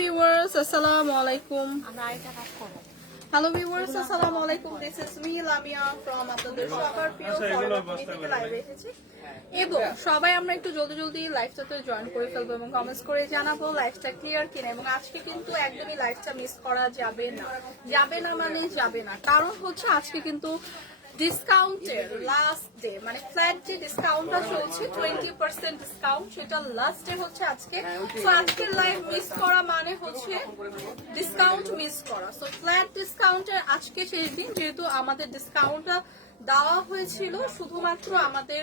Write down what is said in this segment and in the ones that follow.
Viewers আসসালামু আলাইকুম আমরা আরেকটা কাজ করব। হ্যালো ভিউয়ার্স আসসালামু আলাইকুম this is me Lamia from আপনাদের সবার প্রিয় থেকে লাইভে এসেছি। এবং সবাই আমরা একটু জলদি জলদি লাইভটাতে জয়েন করে ফেলব এবং কমেন্টস করে জানাব। লাইভটা ক্লিয়ার কিনা এবং আজকে কিন্তু একদমই লাইভটা মিস করা যাবে না। যাবে না মানে যাবে না। কারণ হচ্ছে আজকে কিন্তু ডিসকাউন্টের লাস্ট ডে মানে ফ্ল্যাট যে ডিসকাউন্টটা চলছে টোয়েন্টি পার্সেন্ট ডিসকাউন্ট সেটা লাস্ট ডে হচ্ছে আজকে। তো আজকের মিস করা মানে হচ্ছে ডিসকাউন্ট মিস করা। সো ফ্ল্যাট ডিসকাউন্টের আজকে শেষ দিন, যেহেতু আমাদের ডিসকাউন্টটা দেওয়া হয়েছিল, শুধুমাত্র আমাদের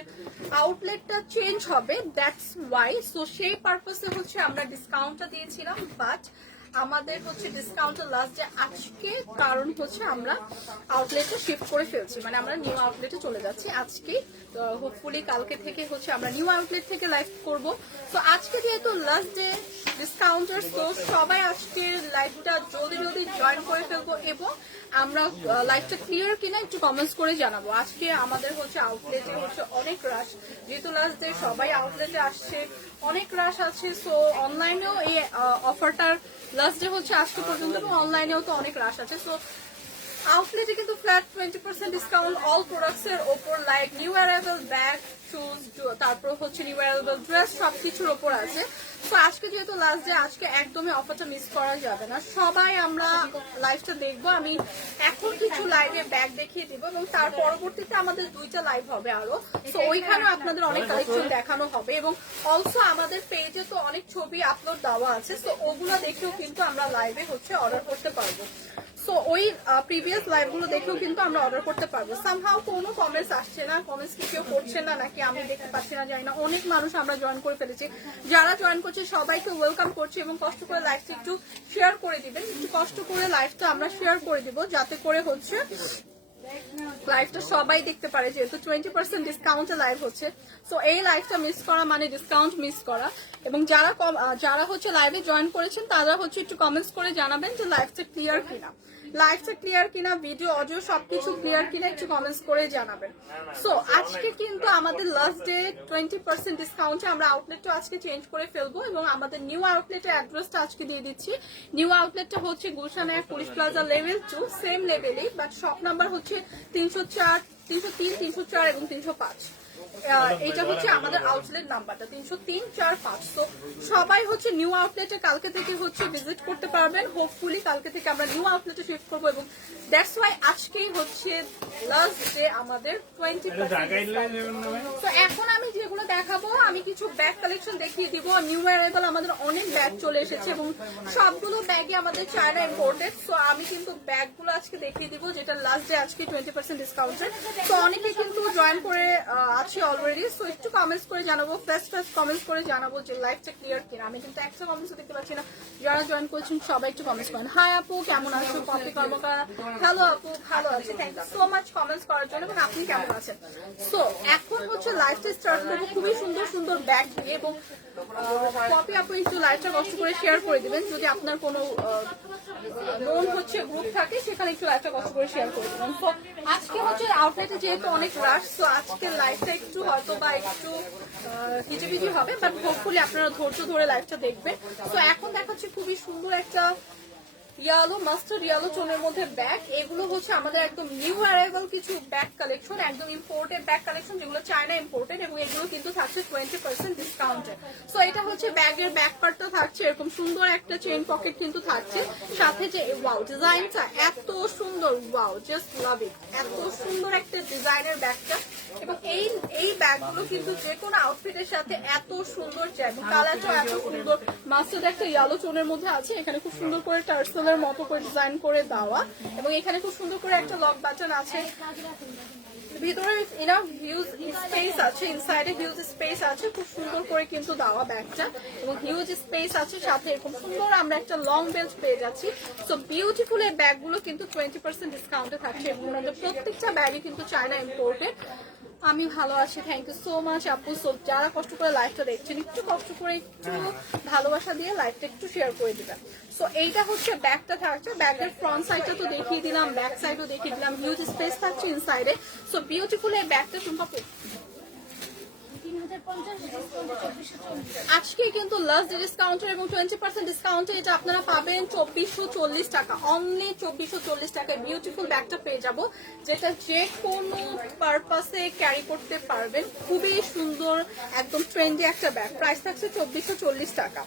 আউটলেটটা চেঞ্জ হবে দ্যাটস ওয়াই সো সেই পারপাসে হচ্ছে আমরা ডিসকাউন্টটা দিয়েছিলাম বাট আমাদের হচ্ছে ডিসকাউন্টের লাস্ট যে আজকে কারণ হচ্ছে আমরা আউটলেটে শিফট করে ফেলছি। মানে আমরা নিউ আউটলেটে চলে যাচ্ছি। আজকে হোপফুলি কালকে থেকে হচ্ছে আমরা নিউ আউটলেট থেকে লাইভ করব। তো আজকে যেহেতু লাস্ট ডে ডিসকাউন্টের তো সবাই আজকে লাইভটা জলদি জলদি জয়েন করে ফেলব এবং আমরা লাইভটা ক্লিয়ার কিনা একটু কমেন্টস করে জানাব। আজকে আমাদের হচ্ছে আউটলেটে হচ্ছে অনেক রাশ যেহেতু লাস্ট ডে সবাই আউটলেটে আসছে, অনেক রাশ আছে। সো অনলাইনেও এই অফারটার লাস্ট হচ্ছে আজকে পর্যন্ত অনলাইনেও তো অনেক রাশ আছে। সো আউটলেটে কিন্তু flat twenty percent discount all প্রোডাক্টসের ওপর like new arrival bag shoes তারপর হচ্ছে অ্যারাইভেল ড্রেস সবকিছুর ওপর আছে। তো আজকে যেহেতু লাস্ট ডে আজকে একদমই অফারটা মিস করা যাবে না। সবাই আমরা লাইভটা দেখব। আমি এখন কিছু লাইভে ব্যাগ দেখিয়ে দিব এবং তার পরবর্তীতে আমাদের দুইটা লাইভ হবে আরও। তো ওইখানেও আপনাদের অনেক কালেকশন দেখানো হবে এবং অলসো আমাদের পেজে তো অনেক ছবি আপলোড দেওয়া আছে। তো ওগুলো দেখেও কিন্তু আমরা লাইভে হচ্ছে অর্ডার করতে পারব। সো ওই প্রিভিয়াস লাইভগুলো দেখেও কিন্তু আমরা অর্ডার করতে পারব। সামহাও কোনো কমেন্টস আসছে না কমেন্টস কি কেউ করছে না, নাকি আমি দেখতে পাচ্ছি না, জানি না। অনেক মানুষ আমরা জয়েন করে ফেলেছি। যারা জয়েন করছে, সবাইকে ওয়েলকাম করছি এবং কষ্ট করে লাইভটা একটু শেয়ার করে দিবেন। একটু কষ্ট করে লাইভটা আমরা শেয়ার করে দিব, যাতে করে হচ্ছে লাইভটা সবাই দেখতে পারে, যেহেতু টোয়েন্টি পার্সেন্ট ডিসকাউন্টে লাইভ হচ্ছে। সো এই লাইভটা মিস করা মানে ডিসকাউন্ট মিস করা। এবং যারা যারা হচ্ছে লাইভে জয়েন করেছেন, তারা হচ্ছে একটু কমেন্টস করে জানাবেন যে লাইভটা ক্লিয়ার কিনা। লাইভটা ক্লিয়ার কিনা ভিডিও অডিও সবকিছু ক্লিয়ার কিনা একটু কমেন্টস করে জানাবেন। সো আজকে কিন্তু আমাদের লাস্ট ডে টোয়েন্টি পার্সেন্ট ডিসকাউন্টে আমরা আউটলেটটা আজকে চেঞ্জ করে ফেলব এবং আমাদের নিউ আউটলেটের অ্যাড্রেসটা আজকে দিয়ে দিচ্ছি। নিউ আউটলেটটা হচ্ছে গুলশান এক police plaza level two same লেভেলই but shop number হচ্ছে তিনশো চার, তিনশো তিন, তিনশো চার এবং তিনশো পাঁচ। এটা হচ্ছে আমাদের আউটলেট নাম্বারটা তিনশো তিন চার পাঁচ। তো সবাই হচ্ছে নিউ আউটলেটে কালকে থেকে হচ্ছে ভিজিট করতে পারবেন। হোপফুলি কালকে থেকে আমরা নিউ আউটলেটে শিফট করব এবং দ্যাটস ওয়াই আজকেই হচ্ছে লাস্ট ডে আমাদের টোয়েন্টি তো এখন আমি যেগুলো দেখাবো আমি কিছু ব্যাগ কালেকশন দেখিয়ে দিব। নিউ অ্যারাইভাল আমাদের অনেক ব্যাগ চলে এসেছে এবং সবগুলো ব্যাগই আমাদের চায়না ইম্পোর্টেড তো আমি কিন্তু ব্যাগগুলো আজকে দেখিয়ে দিব যেটা লাস্ট ডে আজকে টোয়েন্টি পার্সেন্ট ডিসকাউন্টে তো অনেকে কিন্তু জয়েন করে আছে অলরেডি সো একটু কমেন্টস করে জানাব ফার্স্ট ফার্স্ট কমেন্টস করে জানাব যে লাইফটা ক্লিয়ার কিনা। আমি কিন্তু একটা কমেন্টস দেখতে পাচ্ছি না। যারা জয়েন করেছেন, সবাই একটু কমেন্টস করেন। হাই আপু, কেমন আছো? পপি কর্মকার হ্যালো আপু, ভালো আছি thank you so much comments করার জন্য, এবং আপনি কেমন আছেন? সো এখন হচ্ছে লাইফটা স্টার্ট করব খুবই সুন্দর সুন্দর ব্যাগ দিয়ে, এবং কপি আপু একটু লাইভটা কষ্ট করে শেয়ার করে দিবেন। যদি আপনার কোনো লোন হচ্ছে গ্রুপ থাকে, সেখানে একটু লাইভটা কষ্ট করে শেয়ার করে দিবেন। আজকে হচ্ছে আউটলেটে যেহেতু অনেক রাশ তো আজকে লাইভটা একটু হয়তো বা একটু হিজিবিজি হবে বাট হোপফুলি আপনারা ধৈর্য ধরে লাইফটা দেখবেন। তো এখন দেখাচ্ছি খুবই সুন্দর একটা ইয়ালো মাস্টার্ড ইয়ালো টোনের মধ্যে ব্যাগ। এগুলো হচ্ছে আমাদের একদম নিউ অ্যারাইভাল কিছু ব্যাগ কালেকশন একদম ইম্পোর্টেড ব্যাগ কালেকশন যেগুলো চায়না ইম্পোর্টেড এবং এগুলো কিন্তু থাকছে টোয়েন্টি পার্সেন্ট ডিসকাউন্টে সো এটা হচ্ছে ব্যাগের ব্যাক পার্টটা থাকছে, এরকম সুন্দর একটা চেইন পকেট কিন্তু থাকছে। সাথে যে ওয়াও ডিজাইনটা এত সুন্দর ওয়াও জাস্ট লাভ ইট এত সুন্দর একটা ডিজাইনের ব্যাগটা। এবং এই এই ব্যাগগুলো কিন্তু যে কোনো আউটফিটের সাথে এত সুন্দর কালারটাও এত সুন্দর। মাস্টার্ড একটা ইয়েলো টোনের মধ্যে আছে, এখানে খুব সুন্দর করে টার্সেলের মতো করে ডিজাইন করে দেওয়া। এবং এখানে খুব সুন্দর করে একটা লক বাটন আছে। ভিতরে ইনাফ হিউজ স্পেস আছে ইনসাইডে হিউজ স্পেস আছে, খুব সুন্দর করে কিন্তু দেওয়া ব্যাগটা। এবং হিউজ স্পেস আছে, সাথে এরকম সুন্দর আমরা একটা লং বেল্ট পেয়ে যাচ্ছি। সো বিউটিফুল এই ব্যাগগুলো কিন্তু টোয়েন্টি পার্সেন্ট ডিসকাউন্টে থাকছে। মধ্যে প্রত্যেকটা ব্যাগই কিন্তু চায়না ইম্পোর্টেড আমি ভালো আছি থ্যাংক ইউ সো মাচ আপু। সো যারা কষ্ট করে লাইভটা দেখছেন, একটু কষ্ট করে একটু ভালোবাসা দিয়ে লাইভটা একটু শেয়ার করে দিবেন। সো এইটা হচ্ছে ব্যাগটা থাকছে। ব্যাগের ফ্রন্ট সাইডটা তো দেখিয়ে দিলাম ব্যাক সাইডও দেখিয়ে দিলাম। হিউজ স্পেস থাকছে ইনসাইডে সো বিউটিফুল এই ব্যাগটা টুম্পা আজকে কিন্তু লাস্ট ডিসকাউন্টের এবং টোয়েন্টি পার্সেন্ট ডিসকাউন্টে এটা আপনারা পাবেন চব্বিশশো চল্লিশ টাকা। অনলি চব্বিশশো চল্লিশ টাকায় বিউটিফুল ব্যাগটা পেয়ে যাব, যেটা যে কোনো পারপাসে ক্যারি করতে পারবেন। খুবই সুন্দর, একদম ট্রেন্ডি একটা ব্যাগ প্রাইস থাকছে চব্বিশশো চল্লিশ টাকা।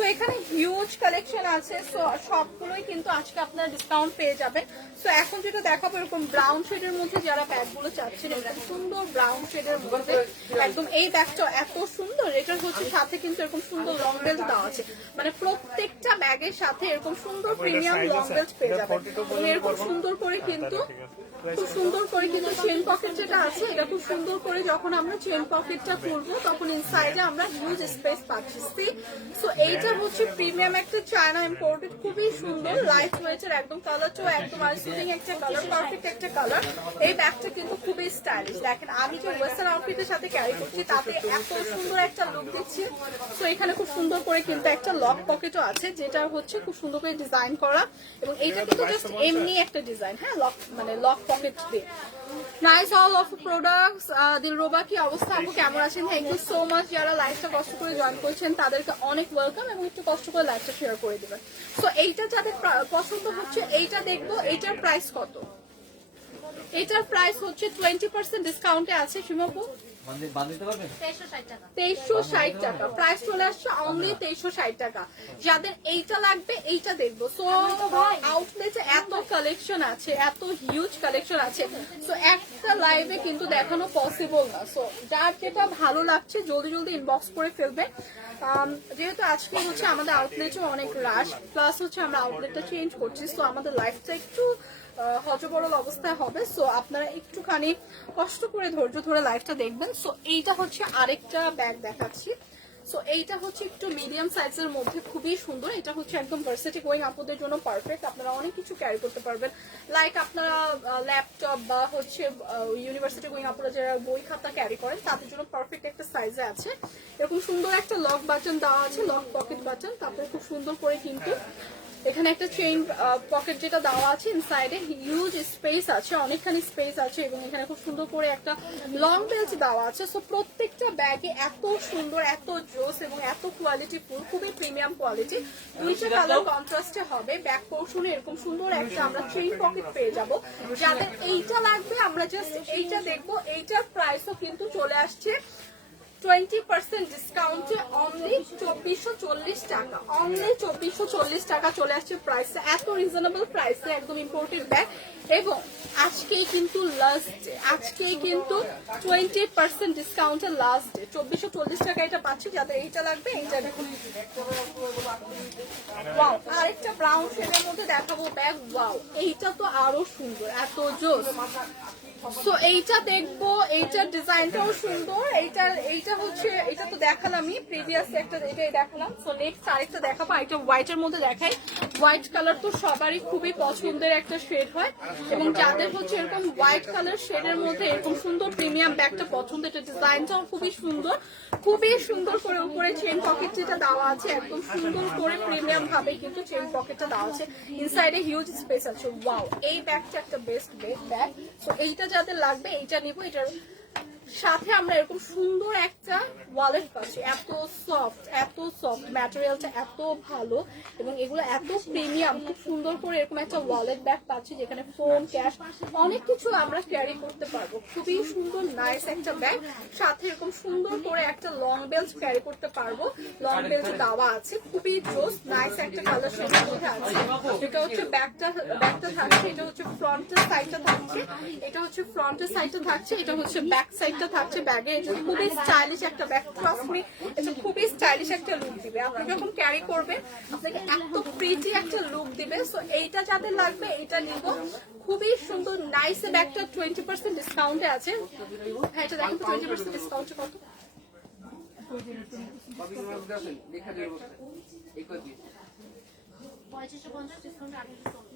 সো এখানে হিউজ কালেকশন আছে। সো সবগুলোই কিন্তু আজকে আপনারা ডিসকাউন্ট পেয়ে যাবেন। সো এখন যেটা দেখাবো এরকম ব্রাউন শেডের মধ্যে যারা ব্যাগগুলো চাচ্ছেন এরকম সুন্দর ব্রাউন শেডের মধ্যে একদম এই ব্যাগটা এত সুন্দর এটার হচ্ছে সাথে কিন্তু এরকম সুন্দর লং বেল্ট দেওয়া আছে। মানে প্রত্যেকটা ব্যাগের সাথে এরকম সুন্দর প্রিমিয়াম লং বেল্ট পেয়ে যাবেন। এবং এরকম সুন্দর করে কিন্তু খুব সুন্দর করে কিন্তু চেন পকেট যেটা আছে এটা খুব সুন্দর করে যখন আমরা চেন পকেটটা খুলবো তখন ইনসাইডে আমরা হিউজ স্পেস পাচ্ছি। সো এইটা হচ্ছে প্রিমিয়াম একটা চায়না ইম্পোর্টেড খুবই সুন্দর। লাইট ওয়েটের একদম কালারটাও একদম আইসুদিং একটা কালার পারফেক্ট একটা কালার এই ব্যাগটা কিন্তু খুবই স্টাইলিশ দেখেন, আমি যে ওয়েস্টার্ন আউটফিটের সাথে ক্যারি করছি, তাতে এত সুন্দর একটা লুক দিচ্ছি। তো এখানে খুব সুন্দর করে কিন্তু একটা লক পকেটও আছে, যেটা হচ্ছে খুব সুন্দর করে ডিজাইন করা। এবং এইটা কিন্তু জাস্ট এমনি একটা ডিজাইন হ্যাঁ? লক মানে লক পকেট দিয়ে। Nice all of products Dilruba, কি অবস্থা? আপু কেমন আছেন? থ্যাংক ইউ সো মাচ যারা লাইভটা কষ্ট করে জয়েন করছেন, তাদেরকে অনেক ওয়েলকাম এবং একটু কষ্ট করে লাইভটা শেয়ার করে দেবেন। তো এইটা যাদের পছন্দ হচ্ছে, এইটা দেখব, এইটার প্রাইস কত? এটার প্রাইস হচ্ছে টোয়েন্টি পার্সেন্ট ডিসকাউন্টে আছে সীমাপু বান্ধি- বান্ধিতে পারবেন তেইশশো ষাট টাকা। প্রাইস চলে আসছে অনলি তেইশশো ষাট টাকা। যাদের এইটা লাগবে এইটা দেখব। সো আউটলেটে এত কালেকশন আছে এত হিউজ কালেকশন আছে। সো একটা লাইভে কিন্তু দেখানো পসিবল না। সো যার যেটা ভালো লাগছে জলদি জলদি ইনবক্স করে ফেলবে। যেহেতু আজকে হচ্ছে আমাদের আউটলেটে অনেক রাশ প্লাস হচ্ছে আমরা আউটলেটটা চেঞ্জ করছি। সো আমাদের লাইফটা একটু হজবরল অবস্থায় হবে। সো আপনারা একটুখানি কষ্ট করে ধৈর্য ধরে লাইফটা দেখবেন। সো এইটা হচ্ছে আরেকটা ব্যাগ দেখাচ্ছি। সো এইটা হচ্ছে একটু মিডিয়াম সাইজের মধ্যে খুবই সুন্দর। এটা হচ্ছে একদম ভার্সিটি গোয়িং আপুদের জন্য পারফেক্ট আপনারা অনেক কিছু ক্যারি করতে পারবেন। লাইক আপনারা ল্যাপটপ বা হচ্ছে ইউনিভার্সিটি গোয়িং আপুরা যারা বই খাতা ক্যারি করেন, তাদের জন্য পারফেক্ট একটা সাইজে আছে। এরকম সুন্দর একটা লক বাটন দেওয়া আছে লক পকেট বাটন তারপরে খুব সুন্দর করে কিন্তু এখানে একটা চেইন পকেট যেটা দেওয়া আছে ইনসাইডে হিউজ স্পেস আছে অনেকখানি স্পেস আছে এবং এখানে খুব সুন্দর করে একটা লং বেল্ট দেওয়া আছে। সো প্রত্যেকটা ব্যাগে এত সুন্দর এত জোস এবং এত কোয়ালিটি ফুল খুবই প্রিমিয়াম কোয়ালিটি দুইটা কালার কন্ট্রাস্টে হবে ব্যাগ পোর্শনে এরকম সুন্দর একটা আমরা চেইন পকেট পেয়ে যাব। যাদের এইটা লাগবে আমরা জাস্ট এইটা দেখব এইটার প্রাইসও কিন্তু চলে আসছে। টোয়েন্টি পার্সেন্ট ডিসকাউন্টে অনলি চব্বিশশো চল্লিশ টাকা। চব্বিশশো চল্লিশ টাকা চলে আসছে এত রিজনেবল প্রাইসে একদম ইম্পোর্টেড ব্যাগ এবং আজকেই কিন্তু লাস্ট ডে আজকেই কিন্তু টোয়েন্টি পার্সেন্ট লাস্ট চল্লিশ টাকা এটা এইটা লাগবে, এইটা দেখুন। ওয়াও আরেকটা ব্রাউন মধ্যে দেখাবো ব্যাগ এইটা তো আরও সুন্দর, এত জোস। সো এইটা দেখব, এইটার ডিজাইনটাও সুন্দর, এইটার এইটা হচ্ছে, এটা তো দেখালামই প্রিভিয়াস একটা এটাই দেখালাম। সো নেক্সট আরেকটা দেখাবো এটা হোয়াইটের মধ্যে দেখাই। হোয়াইট কালার তো সবারই খুবই পছন্দের একটা শেড হয়। এবং যাদের হচ্ছে এরকম হোয়াইট কালার শেডের মধ্যে এরকম সুন্দর প্রিমিয়াম ব্যাগটা পছন্দ, এটা ডিজাইনটাও খুবই সুন্দর। খুবই সুন্দর করে উপরে চেন পকেট যেটা দেওয়া আছে, একদম সুন্দর করে প্রিমিয়াম ভাবে কিন্তু চেন পকেটটা দেওয়া আছে। ইনসাইডে হিউজ স্পেস আছে। ওয়াও এই ব্যাগটা একটা বেস্ট বেস্ট ব্যাগ তো এইটা যাদের লাগবে, এইটা নিব, এটার সাথে আমরা এরকম সুন্দর একটা ওয়ালেট পাচ্ছি। এত সফট এত সফট ম্যাটেরিয়ালটা এত ভালো এবং এগুলো এত প্রিমিয়াম খুব সুন্দর করে এরকম একটা ওয়ালেট ব্যাগ পাচ্ছি যেখানে ফোন ক্যাশ অনেক কিছু আমরা ক্যারি করতে পারব। খুবই সুন্দর নাইস একটা ব্যাগ সাথে এরকম সুন্দর করে একটা লং বেল্ট ক্যারি করতে পারব। লং বেল্ট দেওয়া আছে। খুবই জোস নাইস একটা কালার মধ্যে আছে। এটা হচ্ছে ব্যাগটা ব্যাগটা থাকছে, এটা হচ্ছে ফ্রন্টের সাইডটা থাকছে। এটা হচ্ছে ফ্রন্টের সাইডটা থাকছে, এটা হচ্ছে ব্যাক সাইডটা থাকছে ব্যাগে এটা খুবই স্টাইলিশ একটা ব্যাগ ট্রাস্ট এটা খুবই স্টাইলিশ একটা লুক দিবে। আপনি যখন ক্যারি করবেন, আপনাকে এত প্রিটি একটা লুক দিবে সো এইটা যাদের লাগবে, এইটা নিব। খুবই সুন্দর নাইস ব্যাগটা টোয়েন্টি পার্সেন্ট ডিসকাউন্টে আছে। হ্যাঁ এটা দেখেন টোয়েন্টি পার্সেন্ট ডিসকাউন্টে কত? পঁয়ত্রিশশো পঞ্চাশ ডিসকাউন্ট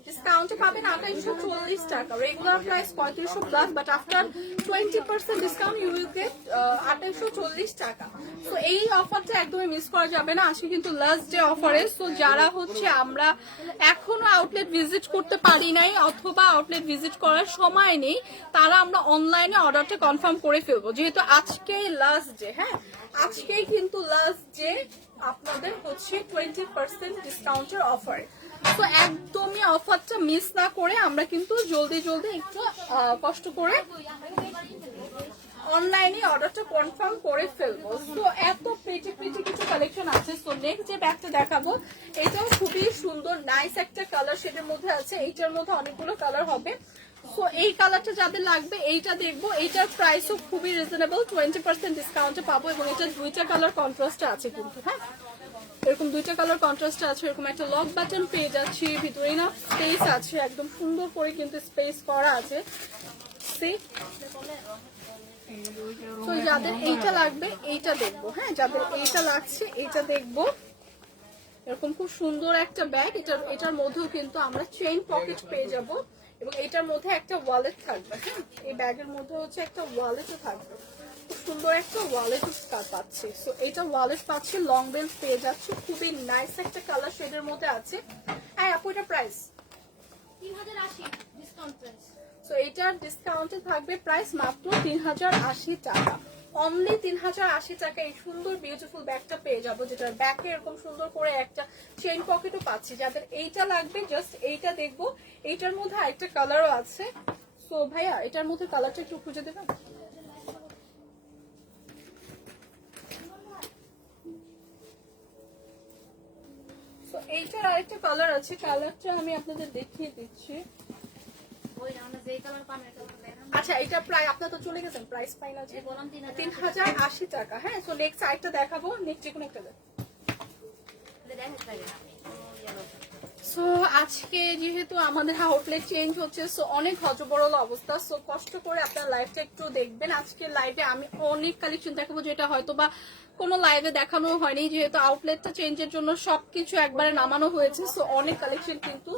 ডিসকাউন্টে পাবেন আঠাইশশো চল্লিশ টাকা। রেগুলার প্রাইস পঁয়ত্রিশশো plus but after twenty percent discount you will get আঠাইশশো চল্লিশ টাকা। তো এই অফারটা একদমই মিস করা যাবে না। আজকে কিন্তু লাস্ট ডে অফারে তো যারা হচ্ছে আমরা এখনও আউটলেট ভিজিট করতে পারি নাই, অথবা আউটলেট ভিজিট করার সময় নেই, তারা আমরা অনলাইনে অর্ডারটা কনফার্ম করে ফেলব। যেহেতু আজকে লাস্ট ডে হ্যাঁ? আজকেই কিন্তু লাস্ট ডে আপনাদের হচ্ছে টোয়েন্টি পার্সেন্ট ডিসকাউন্টের অফার তো একদমই অফারটা মিস না করে আমরা কিন্তু জলদি জলদি একটু কষ্ট করে অনলাইনে অর্ডারটা কনফার্ম করে ফেলব। তো এত প্রিটি প্রিটি কিছু কালেকশন আছে। তো নেক্সট যে ব্যাগটা দেখাবো, এটাও খুবই সুন্দর নাইস একটা কালার শেডের মধ্যে আছে। এইটার মধ্যে অনেকগুলো কালার হবে। তো এই কালারটা যাদের লাগবে, এইটা দেখব। এইটার প্রাইসও খুবই রিজনেবল টোয়েন্টি পার্সেন্ট ডিসকাউন্টে পাবো এবং এটা দুইটা কালার কন্ট্রাস্টে আছে কিন্তু হ্যাঁ? এরকম দুইটা কালার কন্ট্রাস্ট আছে, এরকম একটা লক বাটন পেয়ে যাচ্ছি, ভিতরে না স্পেস আছে, একদম সুন্দর করে কিন্তু স্পেস করা আছে। তো যাদের এইটা লাগবে, এইটা দেখব হ্যাঁ যাদের এইটা লাগছে, এইটা দেখব। এরকম খুব সুন্দর একটা ব্যাগ এটার এটার মধ্যেও কিন্তু আমরা চেইন পকেট পেয়ে যাব। এবং এটার মধ্যে একটা ওয়ালেট থাকবে হ্যাঁ এই ব্যাগের মধ্যে হচ্ছে একটা ওয়ালেটও থাকবে। সুন্দর একটা ওয়ালেট পাচ্ছি। সো এটা ওয়ালেট পাচ্ছি লং বেল্ট পেয়ে যাচ্ছে খুবই নাইস একটা কালার শেডের মধ্যে আছে। হ্যাঁ আপু এটা প্রাইস তিন হাজার আশি ডিসকাউন্ট প্রাইস তো এটার ডিসকাউন্টে থাকবে প্রাইস মাত্র তিন হাজার আশি টাকা। অনলি তিন হাজার আশি টাকা এই সুন্দর বিউটিফুল ব্যাগটা পেয়ে যাব যেটার এরকম সুন্দর করে একটা চেইন পকেটও পাচ্ছি। যাদের এইটা লাগবে জাস্ট এইটা দেখব। এইটার মধ্যে আরেকটা কালারও আছে। সো ভাইয়া এটার মধ্যে কালারটা একটু খুঁজে দেবেন? এইটার আরেকটা কালার আছে কালারটা আমি আপনাদের দেখিয়ে দিচ্ছি। আচ্ছা এটা প্রায় আপনার তো চলে গেছেন প্রাইস পাইন আছে। তিন হাজার। আশি টাকা হ্যাঁ? সো নেক্সট আরেকটা দেখাবো নেক্সট যে কোনো একটা দেখ। দেখেন লাগে আপনি সো আজকে যেহেতু আমাদের আউটলেট চেঞ্জ হচ্ছে সো অনেক হজবরল অবস্থা সো কষ্ট করে আপনার লাইভটা একটু দেখবেন। আজকে লাইভে আমি অনেক কালেকশন দেখাবো, যেটা হয়তো বা কোনো লাইভে দেখানো হয়নি, যেহেতু আউটলেটটা চেঞ্জের জন্য সবকিছু একবারে নামানো হয়েছে সো অনেক কালেকশন কিন্তু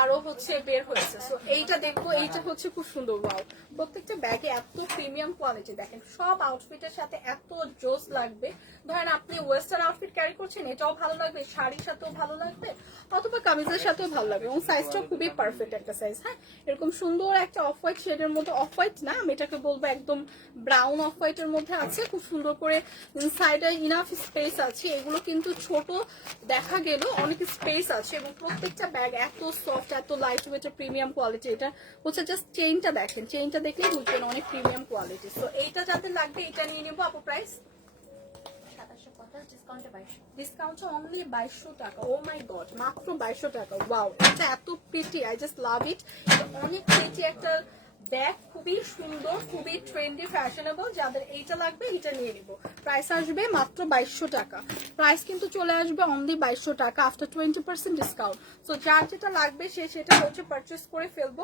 আরও হচ্ছে বের হয়েছে। সো এইটা দেখব, এইটা হচ্ছে খুব সুন্দর ওয়াও প্রত্যেকটা ব্যাগে এত প্রিমিয়াম কোয়ালিটি দেখেন, সব আউটফিটের সাথে এত জোস লাগবে। ধরেন আপনি ওয়েস্টার্ন আউটফিট ক্যারি করছেন, এটাও ভালো লাগবে, শাড়ির সাথেও ভালো লাগবে, অথবা কামিজের সাথেও ভালো লাগবে, এবং সাইজটাও খুবই পারফেক্ট একটা সাইজ হ্যাঁ? এরকম সুন্দর একটা অফ হোয়াইট শেডের মধ্যে অফ হোয়াইট না, আমি এটাকে বলব একদম ব্রাউন অফ হোয়াইটের মধ্যে আছে, খুব সুন্দর করে সাইডে ইনাফ স্পেস আছে, এগুলো কিন্তু ছোট দেখা গেল অনেক স্পেস আছে, এবং প্রত্যেকটা ব্যাগ এত সফট এত লাইট ওয়েটের প্রিমিয়াম কোয়ালিটি এটা হচ্ছে জাস্ট চেইনটা দেখেন। চেইনটা দেখলেই বুঝবেন অনেক প্রিমিয়াম কোয়ালিটি তো এইটা যাদের লাগবে এটা নিয়ে নেব আপু প্রাইস ডিসকাউন্ট অনলি বাইশশো। টাকা। ও মাই গড মাত্র বাইশশো টাকা। ওয়াও এটা এত pretty I just love it অনেক প্রিটি একটা ব্যাগ খুবই সুন্দর, খুবই ট্রেন্ডি ফ্যাশনেবল যাদের এইটা লাগবে এটা নিয়ে নিব। প্রাইস আসবে মাত্র বাইশশো টাকা। প্রাইস কিন্তু চলে আসবে অনলি বাইশশো টাকা after twenty percent discount so যার যেটা লাগবে সে সেটা হচ্ছে পারচেস করে ফেলব।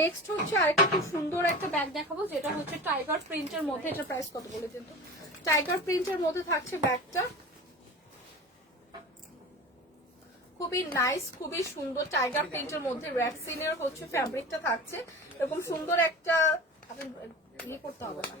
নেক্সট হচ্ছে আরেকটা খুব সুন্দর একটা ব্যাগ দেখাবো, যেটা হচ্ছে টাইগার প্রিন্টের মধ্যে। এটা প্রাইস কত বলে কিন্তু টাইগার প্রিন্টের মধ্যে থাকছে ব্যাগটা খুবই নাইস খুবই সুন্দর টাইগার প্রিন্টের মধ্যে র্যাক্সিনের হচ্ছে ফ্যাব্রিকটা থাকছে। এরকম সুন্দর একটা ইয়ে করতে হবে না?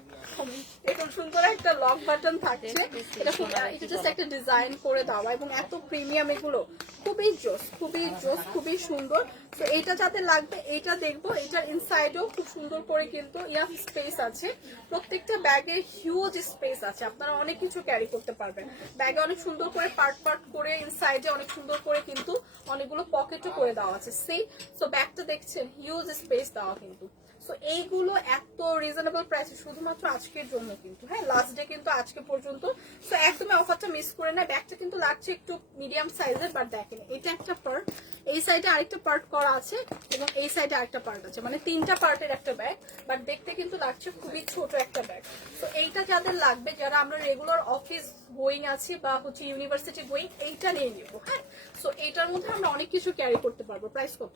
এরকম সুন্দর একটা লক বাটন থাকছে। এটা খুব এটা জাস্ট একটা ডিজাইন করে দেওয়া এবং এত প্রিমিয়াম এগুলো। খুবই জোস খুবই জোস খুবই সুন্দর। তো এটা যাতে লাগবে এইটা দেখব। এটার ইনসাইডেও খুব সুন্দর করে কিন্তু স্পেস আছে। প্রত্যেকটা ব্যাগে হিউজ স্পেস আছে। আপনারা অনেক কিছু ক্যারি করতে পারবেন। ব্যাগে অনেক সুন্দর করে পার্ট পার্ট করে ইনসাইডে অনেক সুন্দর করে কিন্তু অনেকগুলো পকেটও করে দেওয়া আছে। সেই সো ব্যাগটা দেখছেন হিউজ স্পেস দেওয়া কিন্তু। সো এইগুলো এত রিজনেবল প্রাইসে শুধুমাত্র আজকের জন্য কিন্তু হ্যাঁ লাস্ট ডে কিন্তু আজকে পর্যন্ত। সো একদমই অফারটা মিস করে না। ব্যাগটা কিন্তু লাগছে একটু মিডিয়াম সাইজের বাট দেখেন, এটা একটা পার্ট এই সাইডে আরেকটা পার্ট করা আছে এবং এই সাইডে আরেকটা পার্ট আছে। মানে তিনটা পার্টের একটা ব্যাগ বাট দেখতে কিন্তু লাগছে খুবই ছোট একটা ব্যাগ তো এইটা যাদের লাগবে, যারা আমরা রেগুলার অফিস গোয়িং আছি বা হচ্ছে ইউনিভার্সিটি গোয়িং এইটা নিয়ে নিবো হ্যাঁ? সো এইটার মধ্যে আমরা অনেক কিছু ক্যারি করতে পারব। প্রাইস কত?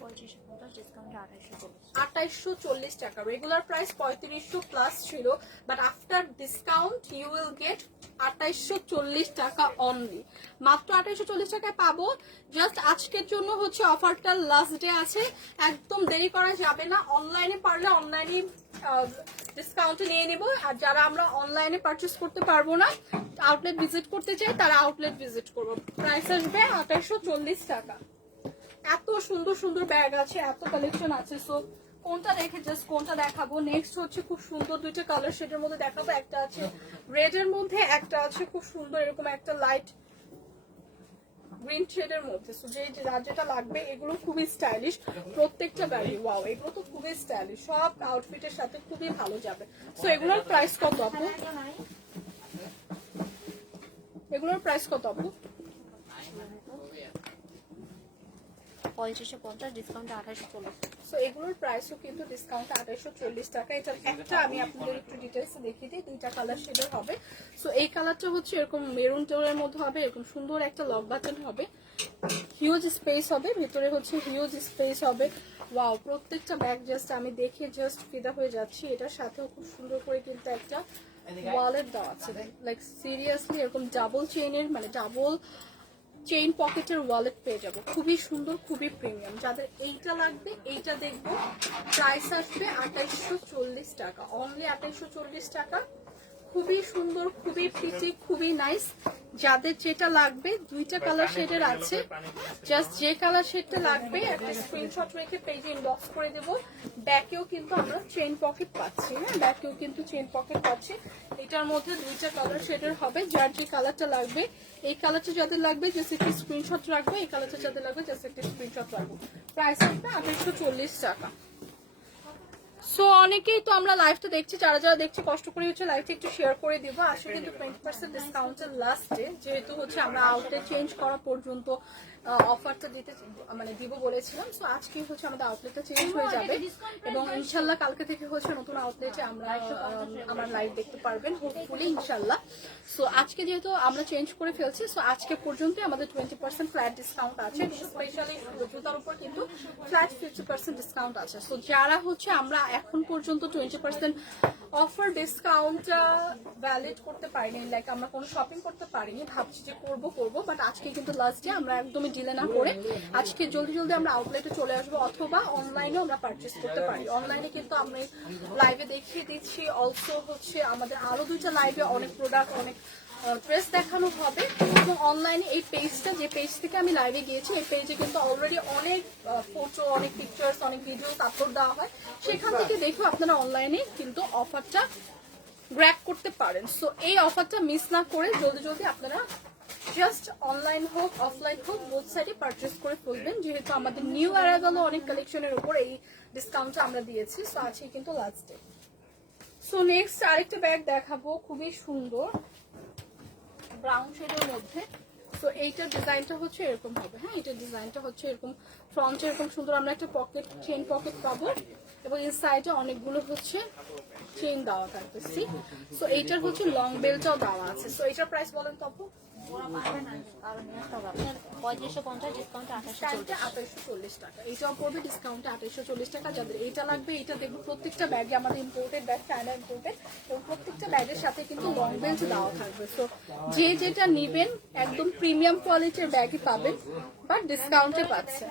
পঁয়ত্রিশশো আঠাইশশো চল্লিশ টাকা। রেগুলার প্রাইস পঁয়ত্রিশশো প্লাস ছিল but after discount you will get আঠাইশশো চল্লিশ টাকা অনলি মাত্র আঠাইশশো চল্লিশ টাকায় পাবো। জাস্ট আজকের জন্য হচ্ছে অফারটা লাস্ট ডে আছে। একদম দেরি করা যাবে না। অনলাইনে পারলে অনলাইনে ডিসকাউন্টে নিয়ে নিব। আর যারা আমরা অনলাইনে পারচেস করতে পারব না আউটলেট ভিজিট করতে চাই, তারা আউটলেট ভিজিট করব। প্রাইস আসবে আঠাইশশো চল্লিশ টাকা। এত সুন্দর সুন্দর ব্যাগ আছে, এত কালেকশন আছে। সো কোনটা দেখে জাস্ট কোনটা দেখাবো? নেক্সট হচ্ছে খুব সুন্দর দুইটা কালার শেডের মধ্যে দেখাবো। একটা আছে রেড এর মধ্যে, একটা আছে খুব সুন্দর এরকম একটা লাইট গ্রিন শেডের মধ্যে। সো যে যেটা লাগবে, এগুলো খুবই স্টাইলিশ প্রত্যেকটা ব্যাগই ওয়াও এগুলো তো খুবই স্টাইলিশ সব আউটফিটের সাথে খুবই ভালো যাবে। সো এগুলোর প্রাইস কত আপু? এগুলোর প্রাইস কত আপু? পঁয়ত্রিশশো পঞ্চাশ ডিসকাউন্টে আঠাশশো চল্লিশ সো এগুলোর প্রাইসও কিন্তু ডিসকাউন্ট আঠাইশো চল্লিশ টাকা। এটার একটা আমি আপনাদের একটু ডিটেলস দেখিয়ে দিই। দুইটা কালার শেডের হবে। সো এই কালারটা হচ্ছে এরকম মেরুন টোনের মধ্যে হবে, এরকম সুন্দর একটা লক বাটন হবে। হিউজ স্পেস হবে, ভিতরে হচ্ছে হিউজ স্পেস হবে। ওয়াও প্রত্যেকটা ব্যাগ জাস্ট আমি দেখে জাস্ট ফিদা হয়ে যাচ্ছি। এটার সাথেও খুব সুন্দর করে কিন্তু একটা ওয়ালেট দেওয়া আছে। লাইক সিরিয়াসলি এরকম ডাবল চেইনের মানে ডাবল চেইন পকেটের ওয়ালেট পেয়ে যাব। খুবই সুন্দর, খুবই প্রিমিয়াম যাদের এইটা লাগবে, এইটা দেখব। প্রাইস আসবে আঠাইশশো টাকা। অনলি আঠাইশশো টাকা। খুবই সুন্দর খুবই প্রিটি খুবই নাইস যাদের যেটা লাগবে দুইটা কালার শেডের আছে। জাস্ট যে কালার শেডটা লাগবে একটা স্ক্রিনশট রেখে পেজে ইনবক্স করে দেবো। ব্যাকেও কিন্তু আমরা চেইন পকেট পাচ্ছি হ্যাঁ? ব্যাকেও কিন্তু চেইন পকেট পাচ্ছি। এটার মধ্যে দুইটা কালার শেডের হবে। যার যে কালারটা লাগবে এই কালারটা যাদের লাগবে জাস্ট একটি স্ক্রিনশট রাখব। এই কালারটা যাদের লাগবে জাস্ট একটি স্ক্রিনশট রাখব। প্রাইস আঠাশশো চল্লিশ টাকা। সো অনেকেই তো আমরা লাইভটা দেখছি, যারা যারা দেখছি, কষ্ট করে হচ্ছে লাইভটা একটু শেয়ার করে দিব। আসলে কিন্তু টোয়েন্টি পার্সেন্ট ডিসকাউন্টের লাস্টে যেহেতু হচ্ছে আমরা আউটে চেঞ্জ করা পর্যন্ত অফারটা দিতে মানে দিব বলেছিলাম সো আজকে হচ্ছে আমাদের আউটলেটটা চেঞ্জ হয়ে যাবে। এবং ইনশাল্লাহ কালকে থেকে হচ্ছে নতুন আউটলেটে আমরা আমার লাইভ দেখতে পারবেন হোপফুলি ইনশাল্লাহ। সো আজকে যেহেতু আমরা চেঞ্জ করে ফেলছি সো আজকে পর্যন্ত আমাদের টোয়েন্টি পার্সেন্ট ফ্ল্যাট ডিসকাউন্ট আছে স্পেশালি জুতার উপর কিন্তু ফ্ল্যাট ফিফটি পার্সেন্ট ডিসকাউন্ট আছে। সো যারা হচ্ছে আমরা এখন পর্যন্ত টোয়েন্টি পার্সেন্ট অফার ডিসকাউন্টটা ভ্যালিড করতে পারিনি লাইক আমরা কোনো শপিং করতে পারিনি, ভাবছি যে করব করব বাট আজকে কিন্তু লাস্ট ডে আমরা একদমই ডিলে না করে আজকে জলদি জলদি আমরা আউটলেটে চলে আসব অথবা অনলাইনেও আমরা পারচেস করতে পারি। অনলাইনে কিন্তু আমি লাইভে দেখিয়ে দিচ্ছি। অলসো হচ্ছে আমাদের আরও দুইটা লাইভে অনেক প্রোডাক্ট অনেক ড্রেস দেখানো হবে। এবং অনলাইনে এই পেজটা যে পেজ থেকে আমি লাইভে গিয়েছি, এই পেজে কিন্তু অলরেডি অনেক ফটো অনেক পিকচার্স অনেক ভিডিও আপলোড দেওয়া হয়। সেখান থেকে দেখে আপনারা অনলাইনে কিন্তু অফারটা গ্র্যাক করতে পারেন। সো এই অফারটা মিস না করে জলদি জলদি আপনারা জাস্ট অনলাইন হোক অফলাইন হোক বোথ সাইডে পারচেস করে ফেলবেন যেহেতু আমাদের নিউ অ্যারাইভালও অনেক কালেকশনের উপর এই ডিসকাউন্টটা আমরা দিয়েছি সো আজকে কিন্তু লাস্ট ডে সো নেক্সট আরেকটা ব্যাগ দেখাবো, খুবই সুন্দর। ব্রাউন শেডের মধ্যে। তো এইটার ডিজাইনটা হচ্ছে এরকম হবে। হ্যাঁ এটার ডিজাইনটা হচ্ছে এরকম ফ্রন্টে এরকম সুন্দর, আমরা একটা পকেট চেন পকেট পাবো। এবং এই সাইডে অনেকগুলো হচ্ছে চেন দেওয়া থাকবে সি সো এইটার হচ্ছে লং বেলটাও দেওয়া আছে। সো এইটার প্রাইস বলেন তো আপু? যাদের এইটা লাগবে এটা দেখব প্রত্যেকটা ব্যাগে আমাদের ইম্পোর্টেড ব্যাগ চায়না ইম্পোর্টেড এবং প্রত্যেকটা ব্যাগের সাথে কিন্তু লং দেওয়া থাকবে। সো যে যেটা নিবেন একদম প্রিমিয়াম কোয়ালিটির ব্যাগই পাবেন বাট ডিসকাউন্টে পাচ্ছেন।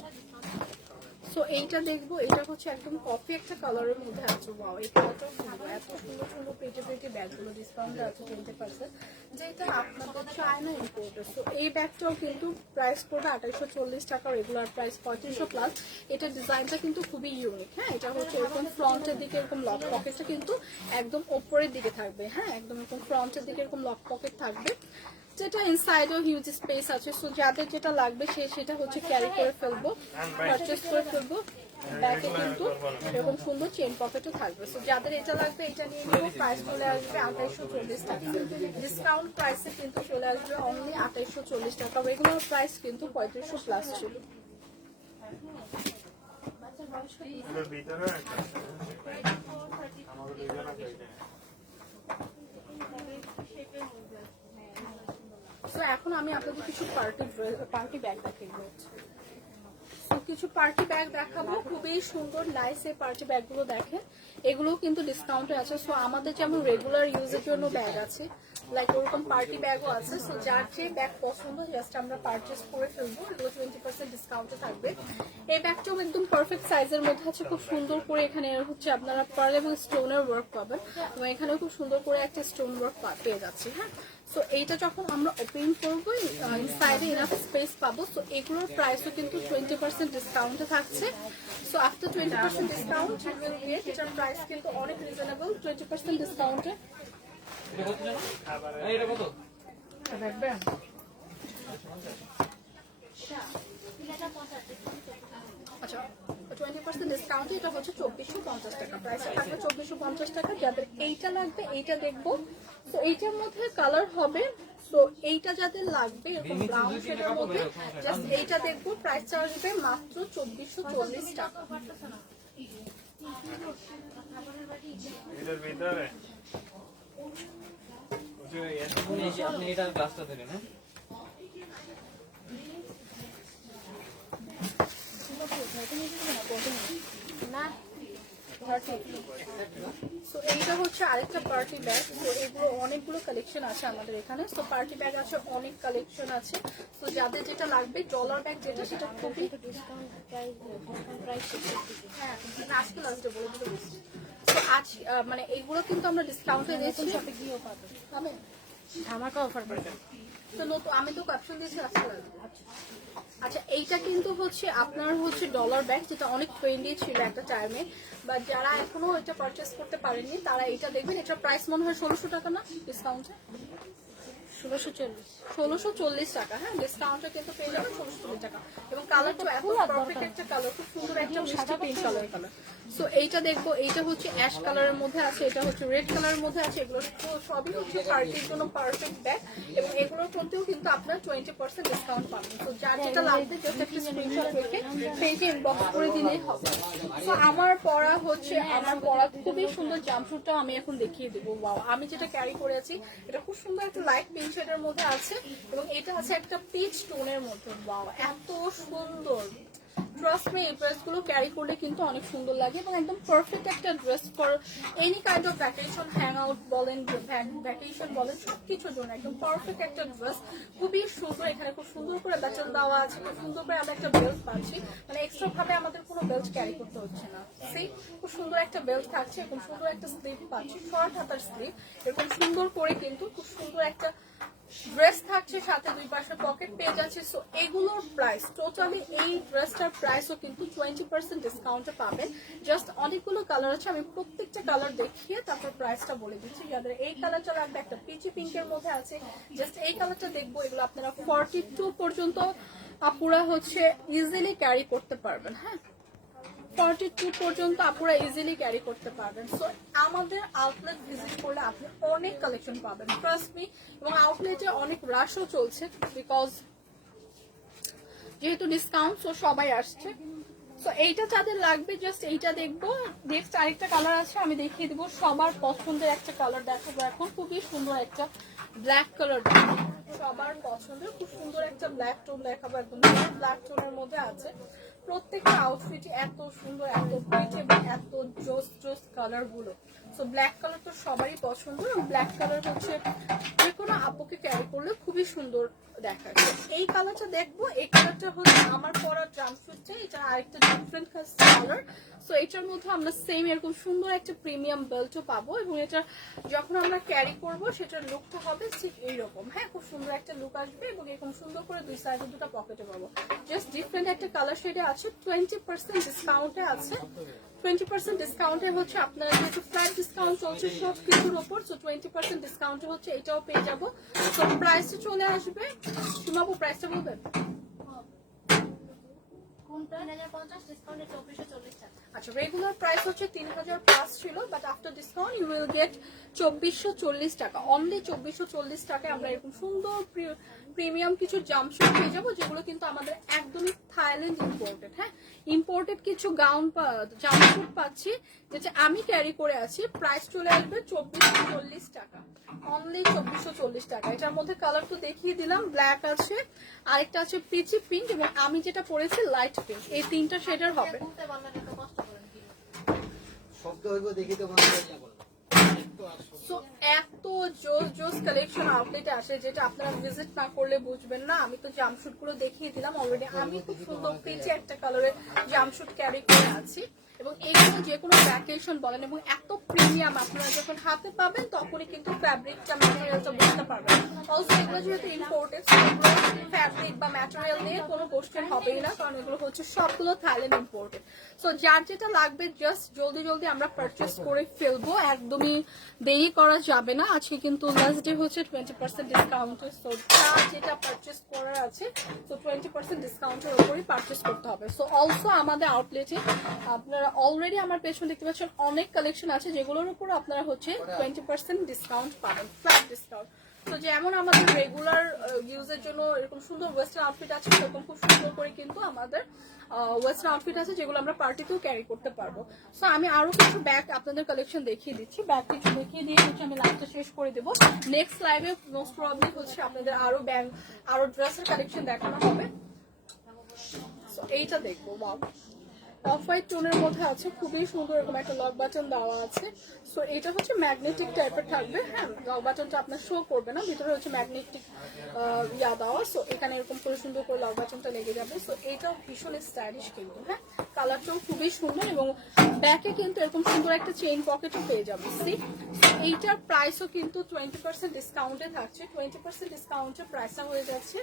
সো এইটা দেখব এটা হচ্ছে একদম কফি একটা কালারের মধ্যে আছে। ওয়াও এই এত সুন্দর সুন্দর পেটে পেটে ব্যাগগুলো ডিসকাউন্টে আছে টোয়েন্টি পার্সেন্ট যেটা আপনাদের চায়না ইম্পোর্টের সো এই ব্যাগটাও কিন্তু প্রাইস পড়বে আঠাইশো চল্লিশ টাকা রেগুলার প্রাইস পঁয়ত্রিশশো প্লাস এটার ডিজাইনটা কিন্তু খুবই ইউনিক হ্যাঁ? এটা হচ্ছে এরকম ফ্রন্টের দিকে এরকম লক পকেটটা কিন্তু একদম ওপরের দিকে থাকবে হ্যাঁ? একদম এরকম ফ্রন্টের দিকে এরকম লক পকেট থাকবে। যেটা ইনসাইডও হিউজ স্পেস আছে। সো যাদের যেটা লাগবে, সে সেটা হচ্ছে ক্যারি করে ফেলব পারচেস করে ফেলব। ব্যাকে কিন্তু এরকম সুন্দর চেন পকেটও থাকবে। সো যাদের এটা লাগবে, এটা নিয়ে নিব প্রাইস চলে আসবে আঠাইশশো চল্লিশ টাকা। ডিসকাউন্ট প্রাইসে কিন্তু চলে আসবে অনলি আঠাইশশো চল্লিশ টাকা। রেগুলার প্রাইস কিন্তু পঁয়ত্রিশশো প্লাস ছিল একটা আছে। আমাদের দুজনে খাইতে। সো এখন আমি আপনাদের কিছু পার্টি পার্টি ব্যাগ দেখাবো। কিছু পার্টি ব্যাগ দেখাবো। খুবই সুন্দর নাইস এই পার্টি ব্যাগগুলো দেখেন। এগুলো কিন্তু ডিসকাউন্টে আছে। সো আমাদের যেমন রেগুলার ইউজের জন্য ব্যাগ আছে লাইক ওরকম পার্টি ব্যাগও আছে। সো যার যে ব্যাগ পছন্দ জাস্ট আমরা পারচেস করে ফেলব। এগুলো টোয়েন্টি পার্সেন্ট ডিসকাউন্টে থাকবে। এই ব্যাগটাও একদম পারফেক্ট সাইজের মধ্যে আছে। খুব সুন্দর করে এখানে হচ্ছে আপনারা পার্ল এবং স্টোনের ওয়ার্ক পাবেন। এবং এখানেও খুব সুন্দর করে একটা স্টোন ওয়ার্ক পেয়ে যাচ্ছে হ্যাঁ? সো এইটা যখন আমরা ওপেন করব ইনসাইডে ইনাফ স্পেস পাবো সো এগুলোর প্রাইসও কিন্তু টোয়েন্টি পার্সেন্ট ডিসকাউন্টে থাকছে। So after twenty percent discount এটার প্রাইস কিন্তু অনেক রিজনেবল টোয়েন্টি পার্সেন্ট ডিসকাউন্টে আচ্ছা টোয়েন্টি পার্সেন্ট ডিসকাউন্টে এটা হচ্ছে চব্বিশশো পঞ্চাশ টাকা প্রাইস থাকবে চব্বিশশো পঞ্চাশ টাকা। যাদের এইটা লাগবে এইটা দেখব। তো এইটার মধ্যে কালার হবে তো এইটা যাদের লাগবে এরকম ব্রাউন শেডের মধ্যে জাস্ট এইটা দেখব প্রাইসটা আসবে মাত্র চব্বিশশো চল্লিশ টাকা। এটার ভিতরে? ওই যে এত- আপনি এটা গ্লাসটা ধরেন হ্যাঁ? সো এইটা হচ্ছে আরেকটা পার্টি ব্যাগ অনেকগুলো কালেকশন আছে আমাদের এখানে। পার্টি ব্যাগ আছে, অনেক কালেকশন আছে। তো যাদের যেটা লাগবে ডলার ব্যাগ হ্যাঁ তো মানে এইগুলো কিন্তু আমরা ডিসকাউন্টে দিচ্ছি শপে গিয়েও অফার তো আমি তো ক্যাপশন দিয়েছি আজকে আচ্ছা এইটা কিন্তু হচ্ছে আপনার হচ্ছে ডলার ব্যাগ যেটা অনেক ট্রেন্ডি ছিল একটা টাইমে বা যারা এখনও এটা পারচেস করতে পারেননি, তারা এটা দেখবেন, এটার প্রাইস মনে হয় ষোলোশো টাকা না ডিসকাউন্টে ষোলোশো চল্লিশ। ষোলোশো চল্লিশ টাকা হ্যাঁ ডিসকাউন্টে কিন্তু পেয়ে যাবেন ষোলোশো চল্লিশ টাকা। এবং কালারটা এত পারফেক্ট একটা কালার খুব সুন্দর একটা মিষ্টি পিঙ্ক কালার কালার সো এইটা দেখব এইটা হচ্ছে অ্যাশ কালারের মধ্যে আছে এটা হচ্ছে রেড কালারের মধ্যে আছে এগুলো সবই হচ্ছে পার্টির জন্য পারফেক্ট ব্যাগ এবং এগুলোর মধ্যেও কিন্তু আপনার টোয়েন্টি পার্সেন্ট ডিসকাউন্ট পাবেন। তো যার যেটা লাগবে জাস্ট একটা স্ক্রিনশট রেখে পেজে ইনবক্স করে দিলেই হবে। আমার পরা হচ্ছে আমার পরা খুবই সুন্দর জাম্পশুটটা আমি এখন দেখিয়ে দেবো। আমি যেটা ক্যারি করেছি এটা খুব সুন্দর একটা লাইট পিঙ্ক শেডের মধ্যে আছে এবং এটা আছে একটা পিচ টোনের মধ্যে। বাবা এত সুন্দর। ট্রাস্ট মি এই ড্রেসগুলো ক্যারি করলে কিন্তু অনেক সুন্দর লাগে এবং একদম পারফেক্ট একটা dress for any kind of vacation hang out বলেন ভ্যাকেশন বলেন সব কিছুর জন্য একদম পারফেক্ট একটা ড্রেস খুবই সুন্দর, এখানে খুব সুন্দর করে ব্যাটেল দেওয়া আছে, খুব সুন্দর করে আমরা একটা বেল্ট পাচ্ছি। মানে এক্সট্রা ভাবে আমাদের কোনো বেল্ট ক্যারি করতে হচ্ছে না। সেই খুব সুন্দর একটা বেল্ট থাকছে এরকম সুন্দর একটা স্লিভ পাচ্ছি শর্ট হাতার স্লিভ এরকম সুন্দর করে কিন্তু খুব সুন্দর একটা ড্রেস থাকছে সাথে দুই পাশে পকেট পেয়ে যাচ্ছে। সো এগুলোর প্রাইস টোটালি এই ড্রেসটার প্রাইসও কিন্তু টোয়েন্টি পার্সেন্ট ডিসকাউন্টে পাবেন। জাস্ট অনেকগুলো কালার আছে, আমি প্রত্যেকটা কালার দেখিয়ে তারপর প্রাইসটা বলে দিচ্ছি। যাদের এই কালারটা লাগবে, একটা পিচি পিঙ্কের মধ্যে আছে জাস্ট এই কালারটা দেখব, এগুলো আপনারা ফর্টি টু পর্যন্ত আপুরা হচ্ছে ইজিলি ক্যারি করতে পারবেন হ্যাঁ? ফর্টি টু পর্যন্ত আপুরা ইজিলি ক্যারি করতে পারবেন। সো আমাদের আউটলেট ভিজিট করলে আপনি অনেক কালেকশন পাবেন। ট্রাস্ট মি এবং আউটলেটে অনেক রাশও চলছে বিকজ যেহেতু ডিসকাউন্ট সো সবাই আসছে। সো এইটা যাদের লাগবে জাস্ট এইটা দেখব। নেক্সট আরেকটা কালার আছে, আমি দেখিয়ে দিব। সবার পছন্দের একটা কালার দেখাবো এখন। খুবই সুন্দর একটা ব্ল্যাক কালার সবার পছন্দের, খুব সুন্দর একটা ব্ল্যাক টোন দেখাবো। একদম ব্ল্যাক টোনের মধ্যে আছে। প্রত্যেকটা আউটফিট এত সুন্দর, এত প্রিটি এবং এত জোস জোস কালারগুলো সো ব্ল্যাক কালার তো সবারই পছন্দ ব্ল্যাক কালার হচ্ছে যে কোনো আপুকে ক্যারি করলে খুবই সুন্দর দেখায় তো এই কালারটা দেখব, এই কালারটা হচ্ছে আমার পরা জাম্পসুটটা এটা আরেকটা ডিফারেন্ট কালার সো এটার মধ্যে আমরা সেম এরকম সুন্দর একটা প্রিমিয়াম বেল্টও পাবো এবং এটা যখন আমরা ক্যারি করব, সেটার লুকটা হবে ঠিক এইরকম। হ্যাঁ খুব সুন্দর একটা লুক আসবে এবং এরকম সুন্দর করে দুই সাইডে দুটো পকেটে পাবো। জাস্ট ডিফারেন্ট একটা কালার শেডে আছে টোয়েন্টি পার্সেন্ট ডিসকাউন্টে আছে। টোয়েন্টি পার্সেন্ট ডিসকাউন্টে হচ্ছে আপনার যেহেতু ফ্ল্যাট ডিসকাউন্ট চলছে সব কিছুর ওপর সো টোয়েন্টি পার্সেন্ট ডিসকাউন্টে হচ্ছে এটাও পেয়ে যাব। তো প্রাইসটা চলে আসবে। সীমাবু প্রাইসটা বলবেন? আচ্ছা রেগুলার প্রাইস হচ্ছে তিন হাজার প্লাস ছিল but after discount you will get চব্বিশশো চল্লিশ টাকা। অনলি চব্বিশশো চল্লিশ টাকায় আমরা এরকম সুন্দর প্রিমিয়াম কিছু জাম্পশুট পেয়ে যাব, যেগুলো কিন্তু আমাদের একদমই থাইল্যান্ড ইম্পোর্টেড হ্যাঁ? ইম্পোর্টেড কিছু গাউন জাম্পশুট পাচ্ছি, যেটা আমি ক্যারি করে আছি প্রাইস চলে আসবে চব্বিশশো চল্লিশ টাকা। অনলি চব্বিশশো চল্লিশ টাকা। এটার মধ্যে কালার তো দেখিয়ে দিলাম ব্ল্যাক আছে, আরেকটা আছে পিচি পিঙ্ক এবং আমি যেটা পরেছি লাইট পিঙ্ক এই তিনটা শেডের হবে। শব্দ হইব দেখি তো এত জোস জোস কালেকশন আউটলেটে আসে যেটা আপনারা ভিজিট না করলে বুঝবেন না। আমি তো জামশুটগুলো দেখিয়ে অলরেডি আমি খুব সুন্দর পেয়েছি একটা কালারের জামশুট ক্যারি করে আছি। এবং এগুলো যে কোনো ভ্যাকেশন বলেন এবং এত প্রিমিয়াম আপনারা যখন হাতে পাবেন, তখনই কিন্তু ফ্যাব্রিকটা ম্যাটেরিয়ালটা বুঝতে পারবেন। অলসো এগুলো যেহেতু ইম্পোর্টেড ফ্যাব্রিক বা ম্যাটেরিয়াল নিয়ে কোনো কোশ্চেন হবেই না, কারণ এগুলো হচ্ছে সবগুলো থাইল্যান্ড ইম্পোর্টেড সো যার যেটা লাগবে জাস্ট জলদি জলদি আমরা পারচেস করে ফেলব। একদমই দেরি করা যাবে না। আজকে কিন্তু লাস্ট ডে হচ্ছে টোয়েন্টি পার্সেন্ট ডিসকাউন্টে সো যার যেটা পারচেস করার আছে তো টোয়েন্টি পার্সেন্ট ডিসকাউন্টের উপরই পারচেস করতে হবে। সো অলসো আমাদের আউটলেটে আপনারা অলরেডি আমার পেছনে দেখতে পাচ্ছেন অনেক কালেকশন আছে, যেগুলোর উপর আপনারা হচ্ছে টোয়েন্টি পার্সেন্ট ডিসকাউন্ট পাবেন ফ্ল্যাট ডিসকাউন্ট তো যেমন আমাদের রেগুলার ইউজের জন্য এরকম সুন্দর ওয়েস্টার্ন আউটফিট আছে এরকম খুব সুন্দর করে কিন্তু আমাদের ওয়েস্টার্ন আউটফিট আছে, যেগুলো আমরা পার্টিতেও ক্যারি করতে পারব। সো আমি আরও কিছু ব্যাগ আপনাদের কালেকশন দেখিয়ে দিচ্ছি। ব্যাগ কিছু দেখিয়ে দিয়ে হচ্ছে আমি লাইভটা শেষ করে দেবো। নেক্সট লাইভে মোস্ট প্রবলি হচ্ছে আপনাদের আরও ব্যাগ আরও ড্রেসের কালেকশন দেখানো হবে। এইটা দেখব বাউ অফ হোয়াইট টোনের মধ্যে আছে, খুবই সুন্দর এরকম একটা লক বাটন দেওয়া আছে। সো এটা হচ্ছে ম্যাগনেটিক টাইপের থাকবে হ্যাঁ? লক বাটনটা আপনার শো করবে না, ভিতরে হচ্ছে ম্যাগনেটিক ইয়া দেওয়া। সো এখানে এরকম করে সুন্দর করে লক বাটনটা লেগে যাবে। সো এটাও ভীষণ স্টাইলিশ কিন্তু হ্যাঁ? কালারটাও খুবই সুন্দর এবং ব্যাকে কিন্তু এরকম সুন্দর একটা চেইন পকেটও পেয়ে যাবে। সি এইটার প্রাইসও কিন্তু টোয়েন্টি পার্সেন্ট ডিসকাউন্টে থাকছে। টোয়েন্টি পার্সেন্ট ডিসকাউন্টের প্রাইসটা হয়ে যাচ্ছে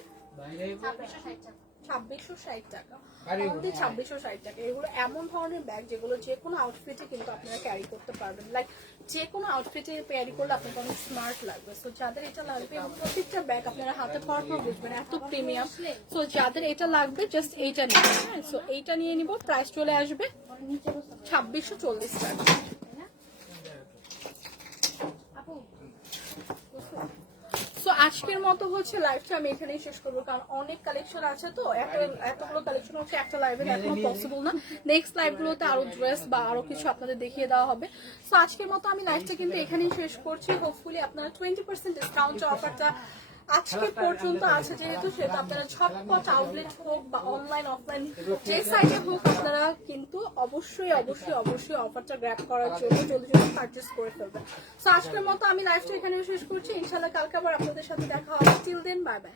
ছাব্বিশশো ষাট টাকা। অনলি ছাব্বিশশো ষাট টাকা। এগুলো এমন ধরনের ব্যাগ যেগুলো যে কোনো আউটফিটে কিন্তু আপনারা ক্যারি করতে পারবেন। লাইক যে কোনো আউটফিটে ক্যারি করলে আপনাকে অনেক স্মার্ট লাগবে। সো যাদের এটা লাগবে প্রত্যেকটা ব্যাগ আপনারা হাতে পাওয়ার পর বুঝবেন এত প্রিমিয়াম সো যাদের এটা লাগবে জাস্ট এইটা নিয়ে হ্যাঁ সো এইটা নিয়ে নিব। প্রাইস চলে আসবে ছাব্বিশশো চল্লিশ টাকা আপু সো আজকের মতো হচ্ছে লাইভটা আমি এখানেই শেষ করব কারণ অনেক কালেকশন আছে তো। এত এতগুলো কালেকশন হচ্ছে একটা লাইভে এখনও পসিবল না। নেক্সট লাইভগুলোতে আরও ড্রেস বা আরও কিছু আপনাদের দেখিয়ে দেওয়া হবে। সো আজকের মতো আমি লাইভটা কিন্তু এখানেই শেষ করছি। হোপফুলি আপনারা টোয়েন্টি পার্সেন্ট ডিসকাউন্ট অফারটা আজকে পর্যন্ত আছে যেহেতু সেটা আপনারা ঝটপট আউটলেট হোক বা অনলাইন অফলাইন যে সাইটে হোক আপনারা কিন্তু অবশ্যই অবশ্যই অবশ্যই অফারটা গ্র্যাপ করার জন্য জলদি জলদি পারচেস করে ফেলবেন। সো আজকের মতো আমি লাইভটা এখানে শেষ করছি। ইনশাল্লাহ কালকে আবার আপনাদের সাথে দেখা হবে। Till then bye bye